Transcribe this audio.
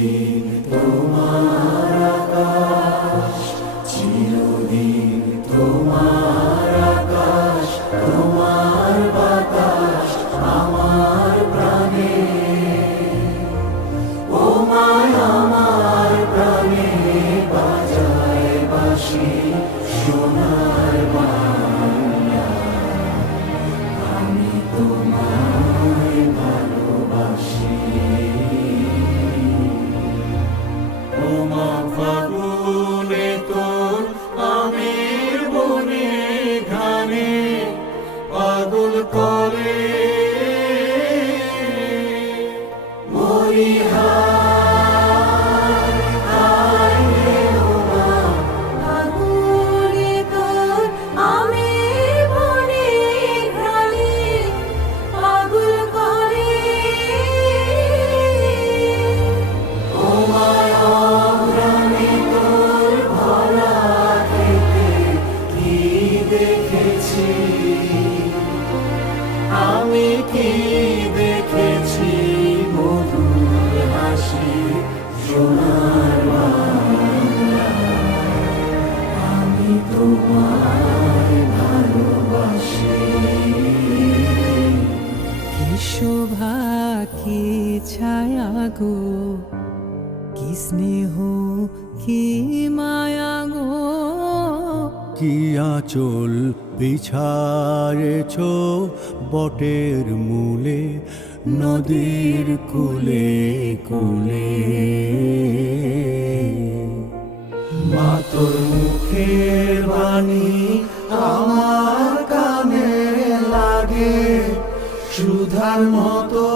চিরদিন তোমার আকাশ, চিরদিন তোমার আকাশ, তোমার বাতাস আমার প্রাণে। ও মায় আমার প্রাণে বাজায় বাঁশি সোনার বাংলা, আমি তোমায় ভালোবাসি। ও মা ফাগুনে তোর আমের বনে ঘানে পাগল করে মরি ফাগুনে তোর আমের বনে ঘ্রাণে পাগল করে। ও মায় অগ্রাণে তোর ভরা খেতে কি দেখেছি, আমি কি দেখেছি মধুর হাসি সোনার বাংলা, আমি তোমায় ভালোবাসি। কি শোভা কি ছায়া গো, কি স্নেহ কি মায়া গো, কি আঁচল বিছায়েছ বটের মূলে নদীর কূলে কূলে। মা তোর মুখের বাণী আমার কানে লাগে সুধার মতো